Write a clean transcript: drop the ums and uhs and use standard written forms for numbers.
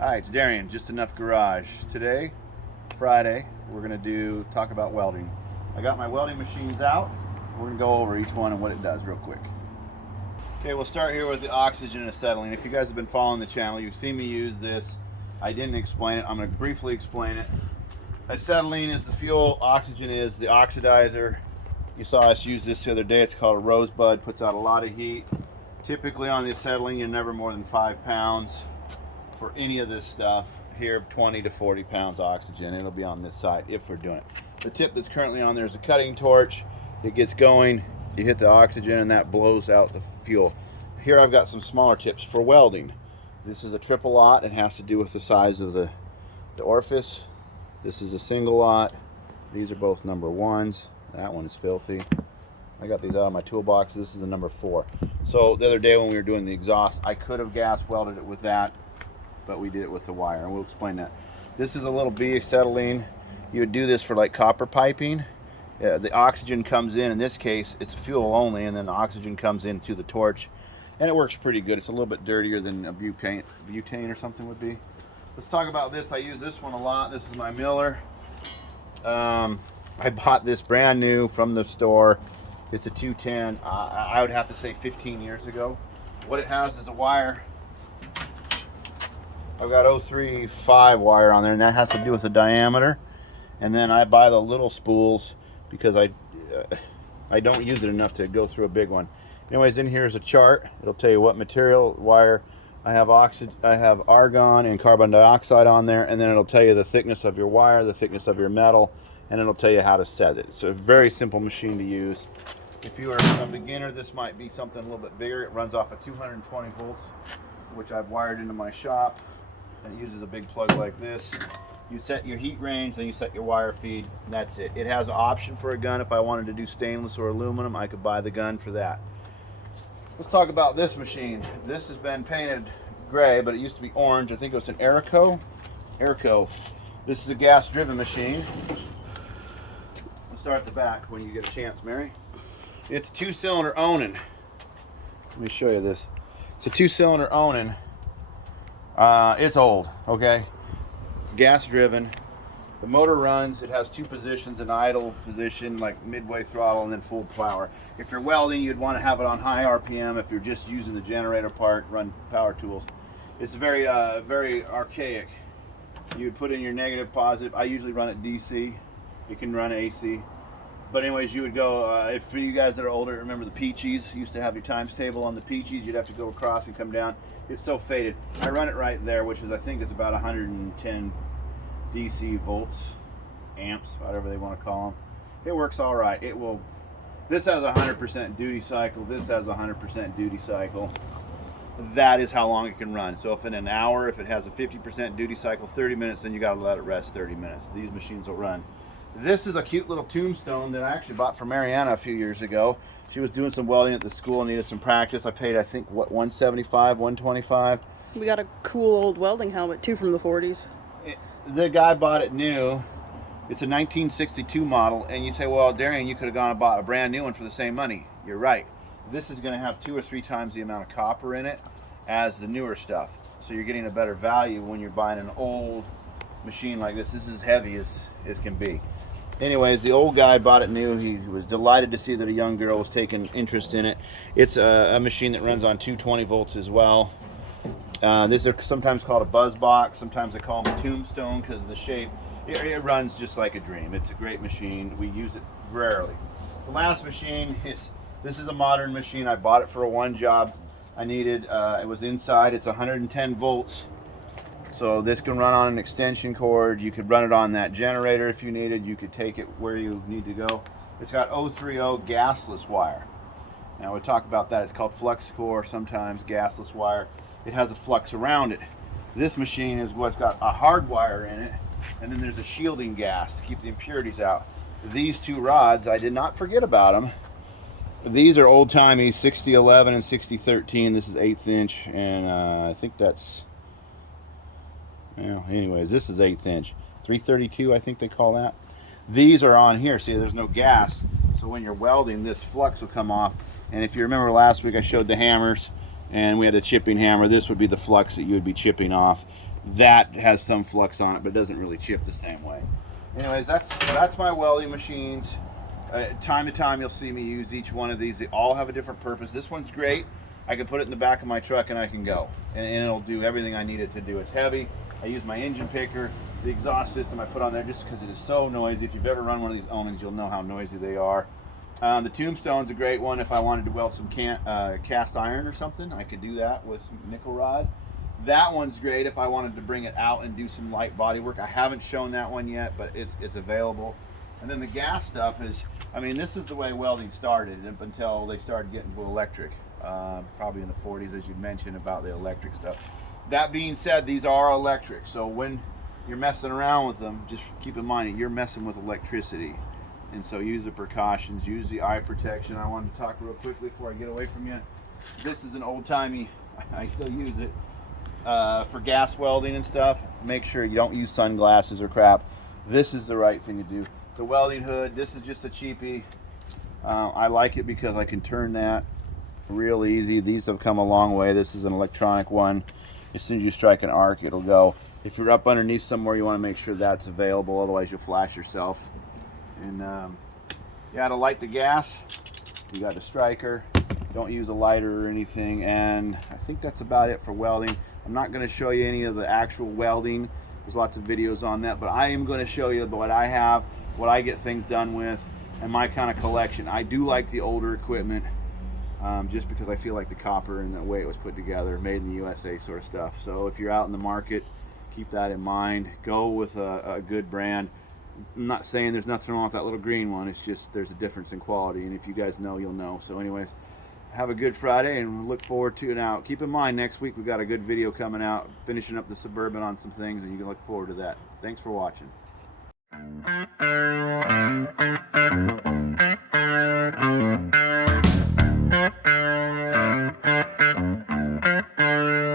Hi, it's Darian, Just Enough Garage. Today, Friday, we're going to talk about welding. I got my welding machines out. We're going to go over each one and what it does real quick. Okay, we'll start here with the oxygen and acetylene. If you guys have been following the channel, you've seen me use this. I didn't explain it. I'm going to briefly explain it. Acetylene is the fuel, oxygen is the oxidizer. You saw us use this the other day. It's called a rosebud, puts out a lot of heat. Typically on the acetylene, you're never more than 5 pounds. For any of this stuff here, 20 to 40 pounds oxygen. It'll be on this side if we're doing it. The tip that's currently on there is a cutting torch. It gets going, you hit the oxygen and that blows out the fuel. Here I've got some smaller tips for welding. This is a triple lot. It has to do with the size of the orifice. This is a single lot. These are both number 1s. That one is filthy. I got these out of my toolbox. This is a number 4. So the other day when we were doing the exhaust, I could have gas welded it with that, but we did it with the wire, and we'll explain that. This is a little B acetylene. You would do this for like copper piping. The oxygen comes in this case, it's fuel only, and then the oxygen comes into the torch, and it works pretty good. It's a little bit dirtier than a butane or something would be. Let's talk about this. I use this one a lot. This is my Miller. I bought this brand new from the store. It's a 210. I would have to say 15 years ago. What it has is a wire. I've got 035 wire on there, and that has to do with the diameter. And then I buy the little spools because I don't use it enough to go through a big one. Anyways, in here is a chart. It'll tell you what material wire. I have argon and carbon dioxide on there, and then it'll tell you the thickness of your wire, the thickness of your metal, and it'll tell you how to set it. So a very simple machine to use. If you are a beginner, this might be something a little bit bigger. It runs off of 220 volts, which I've wired into my shop. And it uses a big plug like this. You set your heat range, then you set your wire feed, and that's it. It has an option for a gun. If I wanted to do stainless or aluminum, I could buy the gun for that. Let's talk about this machine. This has been painted gray, but it used to be orange. I think it was an Airco. This is a gas-driven machine. Let's start at the back when you get a chance, Mary. It's a 2-cylinder Onan. Let me show you this. It's a 2-cylinder Onan. It's old, okay? Gas driven. The motor runs, it has 2 positions, an idle position, like midway throttle, and then full power. If you're welding, you'd want to have it on high RPM. If you're just using the generator part, run power tools. It's very archaic. You'd put in your negative, positive. I usually run it DC. You can run AC. But anyways, you would go, if for you guys that are older, remember the Peaches? You used to have your times table on the Peaches. You'd have to go across and come down. It's so faded. I run it right there, which is, I think it's about 110 DC volts, amps, whatever they want to call them. It works all right. It will. This has a 100% duty cycle. This has a 100% duty cycle. That is how long it can run. So if in an hour, if it has a 50% duty cycle, 30 minutes, then you got to let it rest 30 minutes. These machines will run. This is a cute little tombstone that I actually bought for Mariana a few years ago. She was doing some welding at the school and needed some practice. I paid, I think, what, $175, $125. We got a cool old welding helmet too from the 40s. The guy bought it new. It's a 1962 model, and you say, well, Darian, you could have gone and bought a brand new one for the same money. You're right. This is going to have 2 or 3 times the amount of copper in it as the newer stuff. So you're getting a better value when you're buying an old machine like this. This is as heavy as can be. Anyways, the old guy bought it new. He was delighted to see that a young girl was taking interest in it. It's a machine that runs on 220 volts as well. These are sometimes called a buzz box. Sometimes they call them a tombstone because of the shape. It runs just like a dream. It's a great machine. We use it rarely. The last machine this is a modern machine. I bought it for one job I needed. It was inside. It's 110 volts. So this can run on an extension cord. You could run it on that generator if you needed. You could take it where you need to go. It's got 030 gasless wire. Now we'll talk about that. It's called flux core, sometimes gasless wire. It has a flux around it. This machine is what's got a hard wire in it, and then there's a shielding gas to keep the impurities out. These 2 rods, I did not forget about them. These are old-timey 6011 and 6013. This is 1/8 inch, and I think that's, well, anyways, this is 1/8 inch. 332, I think they call that. These are on here. See, there's no gas. So when you're welding, this flux will come off. And if you remember last week, I showed the hammers. and we had a chipping hammer. This would be the flux that you would be chipping off. That has some flux on it, but it doesn't really chip the same way. Anyways, that's my welding machines. Time to time, you'll see me use each one of these. They all have a different purpose. This one's great. I can put it in the back of my truck and I can go, and it'll do everything I need it to do. It's heavy. I use my engine picker. The exhaust system I put on there just because it is so noisy. If you've ever run one of these Omens, you'll know how noisy they are. The Tombstone's a great one. If I wanted to weld some cast iron or something, I could do that with some nickel rod. That one's great if I wanted to bring it out and do some light body work. I haven't shown that one yet, but it's available. And then the gas stuff is, I mean, this is the way welding started up until they started getting to electric, probably in the 40s, as you mentioned about the electric stuff. That being said, these are electric, so when you're messing around with them, just keep in mind that you're messing with electricity. And so use the precautions, use the eye protection. I wanted to talk real quickly before I get away from you. This is an old-timey, I still use it, for gas welding and stuff. Make sure you don't use sunglasses or crap. This is the right thing to do. The welding hood, this is just a cheapie. I like it because I can turn that real easy. These have come a long way. This is an electronic one. As soon as you strike an arc, it'll go. If you're up underneath somewhere, you want to make sure that's available, otherwise you'll flash yourself. And yeah, to light the gas, you got a striker. Don't use a lighter or anything. And I think that's about it for welding. I'm not going to show you any of the actual welding. There's lots of videos on that, but I am going to show you what I have, what I get things done with, and my kind of collection. I do like the older equipment, just because I feel like the copper and the way it was put together, made in the USA sort of stuff. So if you're out in the market, keep that in mind. Go with a good brand. I'm not saying there's nothing wrong with that little green one. It's just there's a difference in quality, and if you guys know, you'll know. So anyways, have a good Friday, and look forward to it. Now, keep in mind, next week we've got a good video coming out, finishing up the Suburban on some things, and you can look forward to that. Thanks for watching.